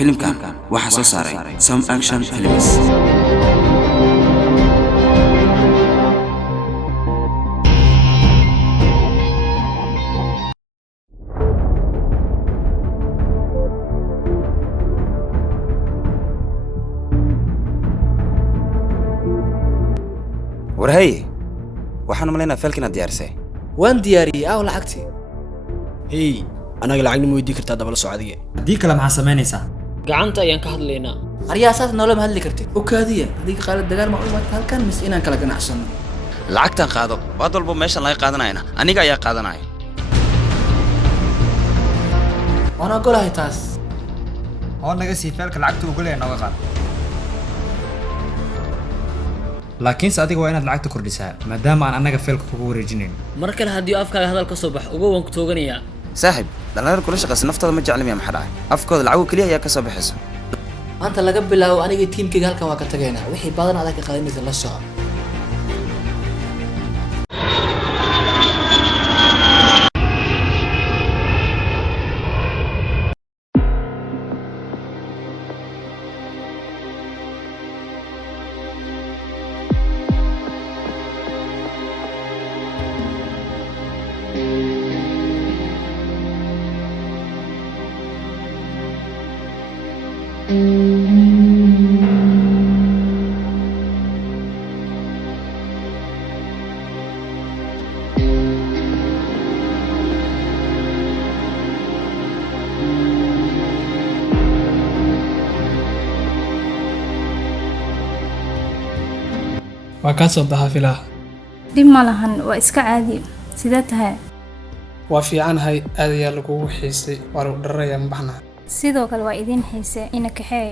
filimkan waxaa soo saaray Some Action Films. warhay waxaan umaleynaa falkina diyaarsay waan diyaariyay lacagtii hey anaga lacag ma weydii kartaa dabal socodiga hadii kale maxaa sameynaysaa gacanta ayaan ka hadlaynaa ariyaasaas nolol ma hadli kartid okaadiya adiga qaalad dagaal ma u imaad halkan mis inaan kala ganacsano lacagtan qaado wad walba meeshan laga qaadanayna aniga ayaa qaadanaya waan ogolahay taas oo naga sii falka lacagta ugu leeyahay nooga qaad laakiin adiga waa inaad lacagta kordhisaa maadaama aan anaga falka kugu wareejinayn mar kale haddii afkaaga hadal ka soo bax uga waan ku tooganayaa saaxib dhalinyaro kula shaqaysa naftooda ma jeclimiya maxaa dhacay afkooda lacag kaliya ayaa ka soo baxaysa maanta laga bilaabo aniga tiimkayga halkan waa ka tagaynaa wixii badan adag ka qaadanaysa la soco waa ka soo baxa filaa dib ma lahan waa iska caadi sidee tahay waa fiicanahay aad ayaa lagugu xiisay waa lagu dhararayaa mabaxna sidoo kale waa idin xiise ina kaxeey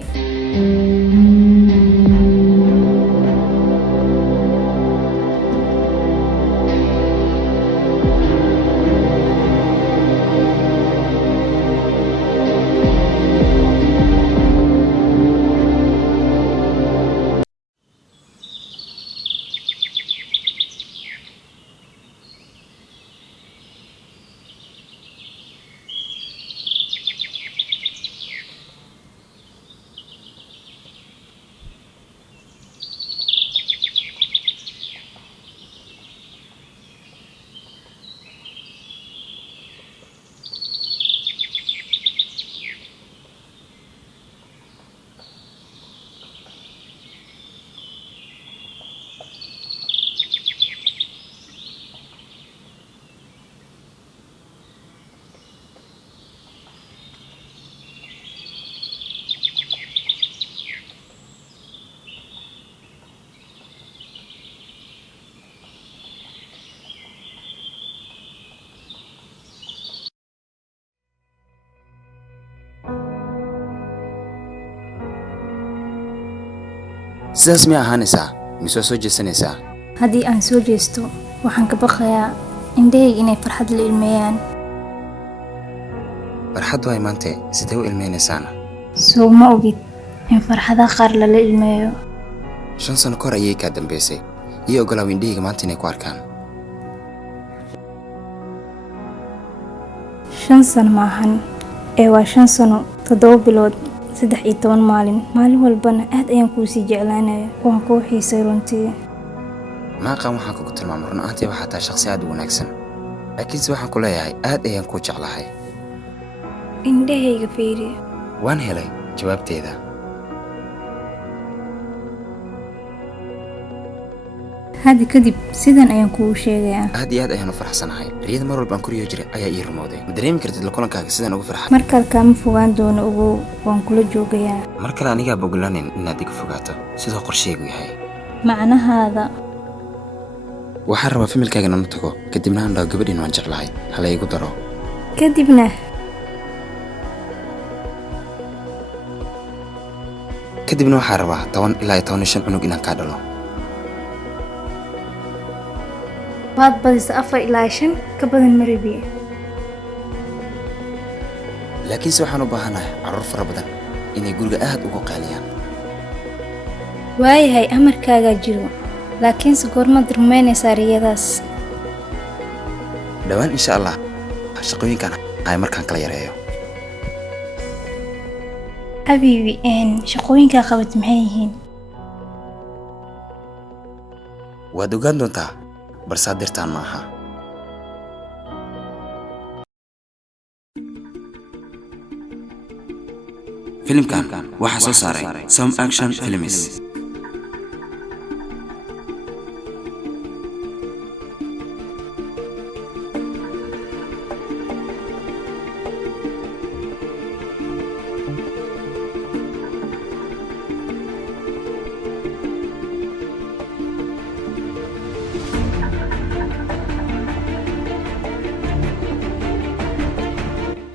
sidaas miyaa ahaanaysaa mise soo jeesanaysaa haddii aan soo jeesto waxaan ka baqayaa indhahayga inay farxad la ilmeeyaan farxad waay maante sidee u ilmeynaysaana soo ma ogid in farxadaha qaar lala ilmeeyo 5 sano kahor ayay kaa dambaysay iyo ogolaaw indhahayga maanta inay ku arkaan 5 sano maahan ee waa 5 sano 7 bilood 13 maalin walbana aad ayaan kuu sii jeclaanaya waan kuu xiisay runtii ma aqaan waxaan kugu tilmaamay run ahaantii waxaa tahay shakhsi aad u wanaagsan laakiinse waxaan ku leeyahay aad ayaan kuu jeclahay indhahayga fiiri waan helay jawaabteeda hadda kadib sidan ayaan kuu sheegayaa aad iyo aad ayaan u faraxsanahay riyada mar walbaan ku riyo jiray ayaa ii rumowday ma dareemi kartid la kulankaaga sidaan ugu farxay mar kale kaama fogaan doono ogow waan kula joogayaa mar kale anigaa bogolaanin inaad iga fogaato sidoo qorsheygu yahay macnahaada waxaan rabaa familkaaga inaan u tago kadibna aan dhaho gabadhiin waan jeclahay hala igu daro kadibna waxaan rabaa 10 ilaa 15 cunug inaan kaa dhalo waad badisa 4 ilaa 5 ka badan maribi laakiinse waxaan u baahanahay carruur fara badan inay guriga aad ugu qaaliyaan waayahay amarkaaga jiro laakiinse goormaad rumaynaysaa riyadaas dhawaan insha Allah shaqooyinkan ay markaan kala yareeyo habiibi shaqooyinkaa qabat maxay yihiin? waad ogaan doontaa balse hadirtaan ma aha. filimkan waxaa soo saaray Some Action Films.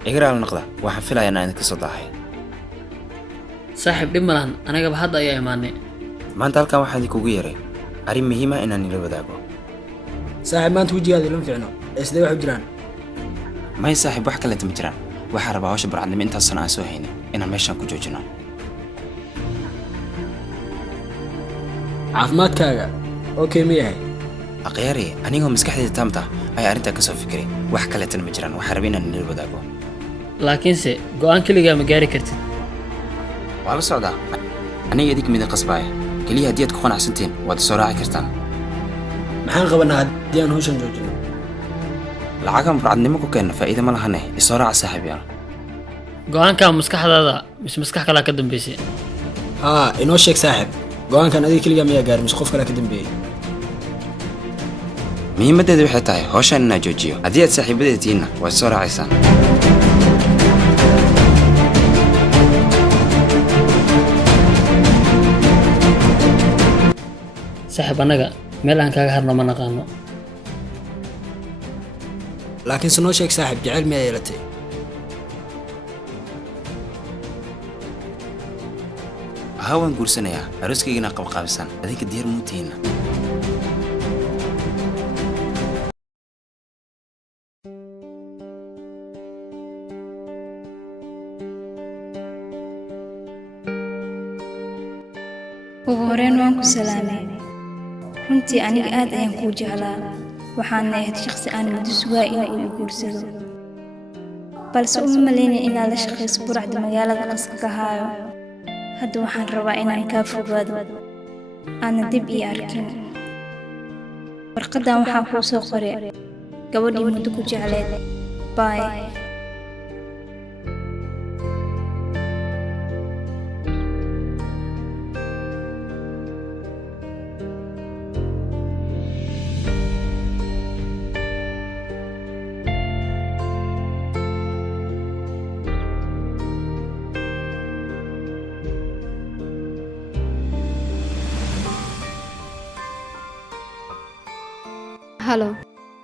igaraal noqda waxaan filayaa inaan idinka soo daahay. saaxiib dhib malahan anagaba hadda ayaa imaanay. maanta halkan waxaan idinkugu yeeray arrin muhiim ah inaan ila wadaago. saaxiib maanta wejigaada ilama fiicno ee sidee wax u jiraan? may saaxiib wax kale ma jiraan. waxaan rabaa hawsha barcadnimo intaas sana aan soo haynay inaan meeshaan ku joojino. caafimaadkaaga okay ma yahay? aqyaari anigoo maskaxdayda taamta ayaa arrintaa ka soo fikiray. wax kaleetana ma jiraan. waxaan rabaa inaan ila wadaago. laakiinse go'aan keligaa ma gaari kartid. waa la socdaa aniga idinka midin qasbaaya keliya haddii aad ku qanacsantiin waad soo raaci kartaan. maxaan qabanaa haddii aan hawshan joojino? lacagan barcadnimo ku keenna faa'iido ma lahane isoo raaca saaxiibayaal. go'aankaa maskaxdaada mise maskax kalaa ka dambaysay? haa inoo sheeg saaxiib, go'aankan adiga keligaa mayaa gaarin mise qof kalea ka dambeeyey? muhiimaddeedu waxay tahay hawshaan inaan joojiyo. haddii aad saaxiibadeeda tihiinna waad soo raacaysaan. saaxiib annaga meel aan kaaga harno ma naqaano. laakiinse noo sheeg saaxiib, jecel miyaa yeelatay? haa waan guursanayaa. arooskaygana qabqaabisaan adinka diyaar muu tihiinna? ugu horreyn waan ku salaamay. runtii aniga aad ayaan kuu jeclaa, waxaana ahayd shaqsi aan muddo sugaa inuu i guursado, balse uma malaynin inaad la shaqayso buracda magaalada qaska haayo. hadda waxaan rabaa inaan kaa fogaado, aanna dib ii arkin. warqaddan waxaa kuu soo qoray gabadhii muddo ku jecleed. bye. halo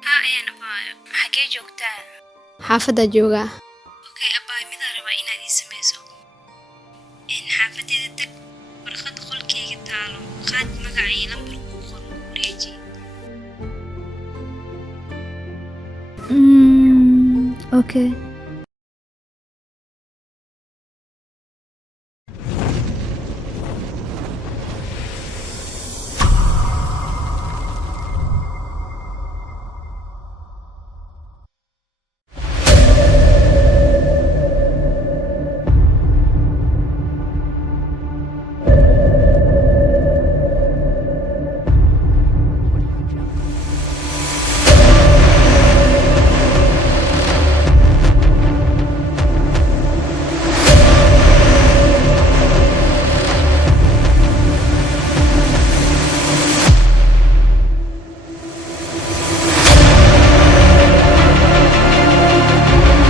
haa ayaan abaayo, xagee joogtaa? xaafaddaa joogaa. okay abaayo, midaan rabaa inaad ii samayso. xaafadeeda tag, warqadda qolkayga taalo, qaad magacii lambarka ku qoran ku wareeji. okay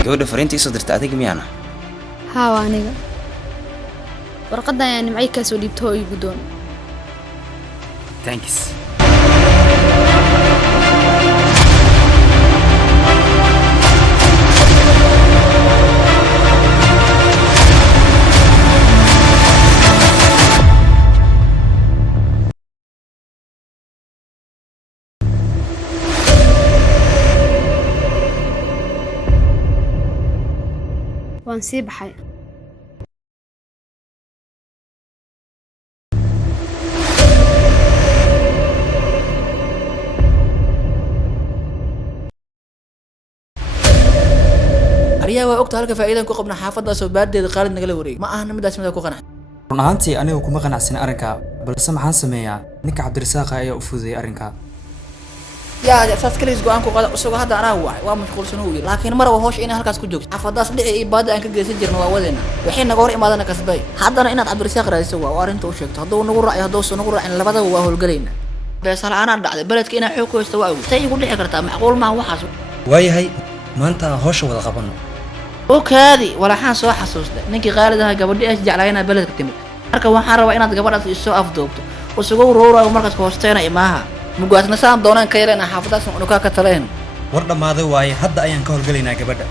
gabadha fariinta ii soo dirta adiga miyaana? haa waa aniga. warqadda ayaa nimcay kaa soo dhiibto oo ii guddoon. thanks. waan sii baxay. aryaa waa ogta halka faa'iidan ku qabna xaafadaas oo baaddeeda qaalid nagala wareeg ma ahna midaas mid ku qanac run ahaantii anigu kuma qanacsan arrinka balse maxaan sameeyaa ninka cabdirasaaq ayaa u fududeeyay arrinka yaa asaas kaliis go'aan ku qaada usoo hadda anaa waa mashquulsan uu laakiin mar waa hoosh inay halkaas ku joogto xaafadaas dhici iyo baad aan ka geysan jirno waa wadeena waxay naga hor imaadana kasbay haddana inaad cabdirasaaq raadiso waa arrinta u sheegto hadduu nagu raaciyo hadduu nagu raacin labadaba waa howlgalayna beesal aanan dhacday beledka inaa xoog ku haysto waa ogeyd tay igu dhici kartaa macquul maaha waxaas waayahay maanta hawsha wada qabano okaadi walaxaan soo xasuustay ninkii qaalid ahaa gabadhi ay jeclaayeen beledka timid marka waxaan rabaa inaad gabadhaas isoo afdoobto oo sugu rooraayo markaas hoosteena imaaha mugaasna saan doonaan ka yeelana xaafadaas unukaa ka taleen war dhammaaday waaye hadda ayaan ka howlgalaynaa gabadha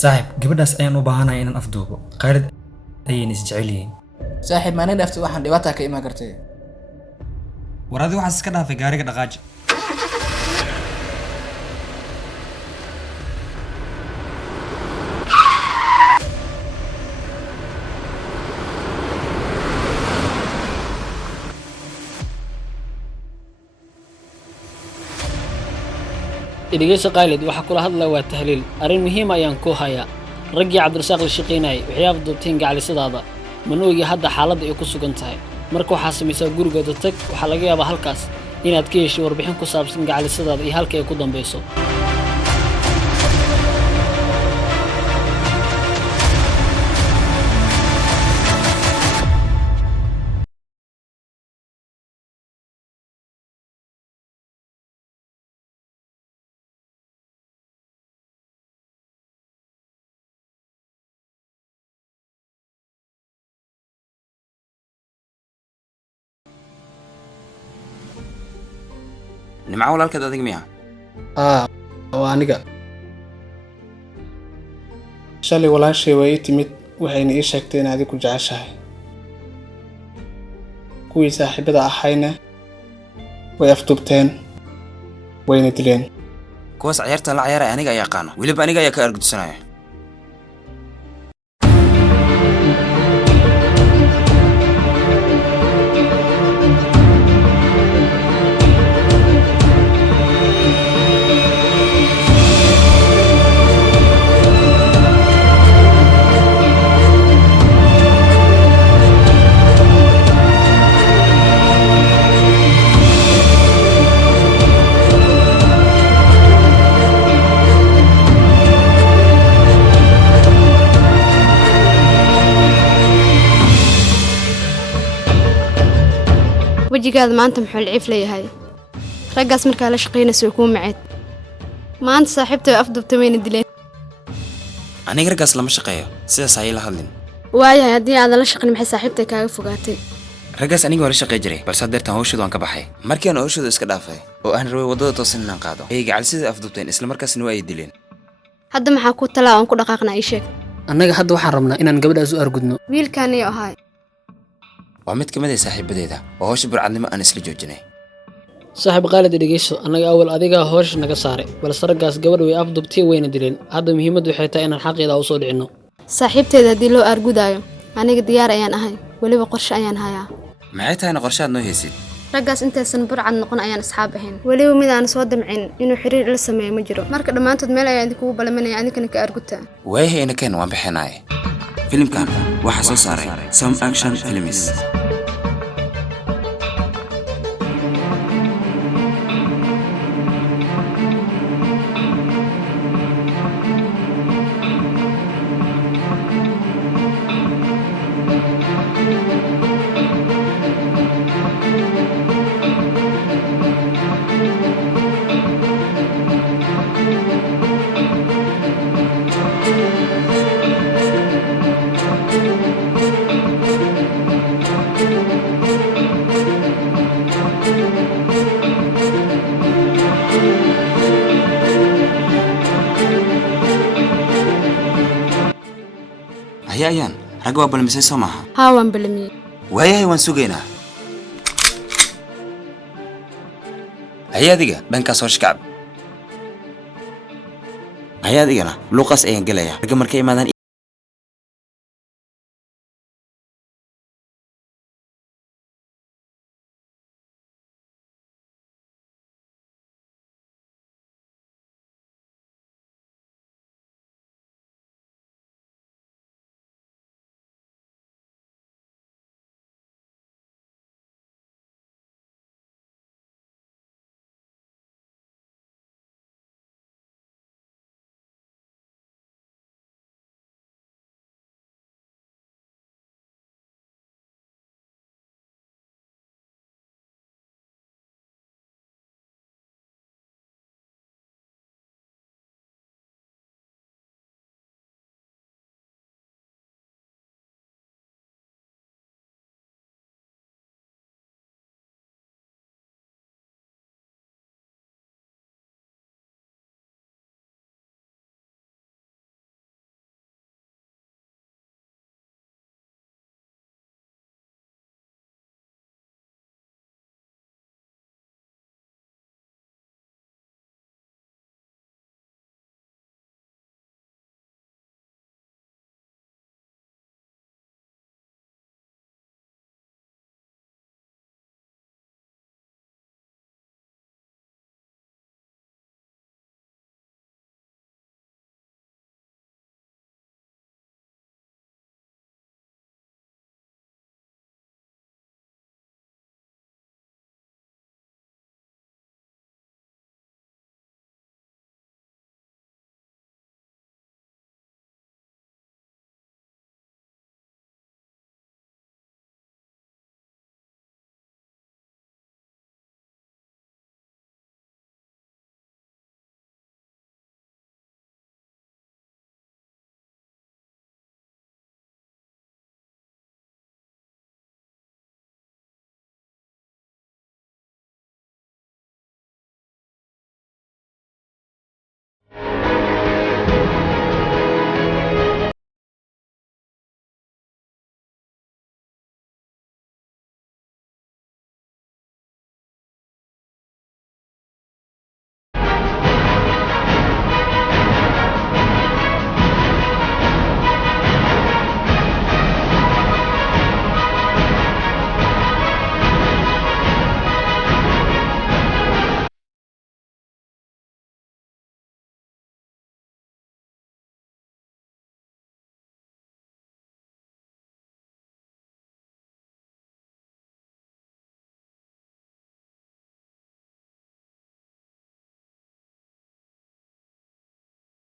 saaxiib gabadhaas ayaan u baahanahay inaan afduubo qaalid ayayna is jecel yihiin saaxiib maana dhaftay waxaan dhibaato ka imaan kartay war adiga waxaas iska dhaafay gaariga dhaqaaji idhigeysa qaalid waxa kula hadlaya waa tahliil arrin muhiim ayaan ku hayaa raggii cabdirasaaq la shaqaynayay waxay afduubteen gacalisadaada mana ogi hadda xaaladda ay ku sugan tahay marka waxaa samaysaa gurigooda tag waxaa laga yaabaa halkaas inaad ka hesho warbixin ku saabsan gacalisadaada iyo halka ay ku dambayso nimco walaalkeed adiga miya waa aniga shalay walaashay waa ii timid waxayna ii sheegtay in adigu jeceshahay kuwii saaxiibada ahayna way afduubteen wayna dileen kuwaas ciyaarta la ciyaaray aniga ayaa qaano weliba aniga ayaa ka argudsanaya wajigaada maanta muxuu lciif leeyahay raggaas markaa la shaqaynayso way kuu maceed maanta saaxiibtay afdubtay wayna dileen aniga raggaas lama shaqeeyo sidaas ayay la hadlin waayahay haddii aadan la shaqin maxay saaxiibtay kaaga fogaatay raggaas aniga waa la shaqey jiray balse haddeertaan hawshooda waan ka baxay markii aan hawshooda iska dhaafay oo aan rabay waddada toosan inaan qaado ayay gacalisada afdubteen isla markaasna waa ay dileen hadda maxaa ku talaa aan ku dhaqaaqnaa ii sheeg annaga hadda waxaan rabnaa inaan gabadhaas u argudno wiilkaaniyo ahaay waa mid ka mid ah saaxiibadeeda oo hawsha burcadnimo aan isla joojinay saaxiib qaalid dhegeyso annaga awal adigaa hoosh naga saaray balse raggaas gabadh way afdubtay wayna dileen hadda muhiimaddu waxay tahay inaan xaqeeda u soo dhicinno saaxiibteeda haddii loo argudaayo aniga diyaar ayaan ahay weliba qorshe ayaan hayaa maxay tahayna qorshaad noo haysid raggaas intaysan burcad noqon ayaan asxaab ahayn weliba mid aan soo damcin inuu xiriir ila sameeyo ma jiro marka dhammaantood meel ayaan idinkugu balamanaya adinkana ka argutaa waayahay inakeen waan bixinaaye filimkan waxaa soo saaray Some Action Films. ayaan rag waa balmisay soo maaha haa waan balamiyey waayahay waan sugaynaa hay adiga dhankaas hoosh kacab hayaad igana luuqaas ayaan gelayaa ragga markay imaadaan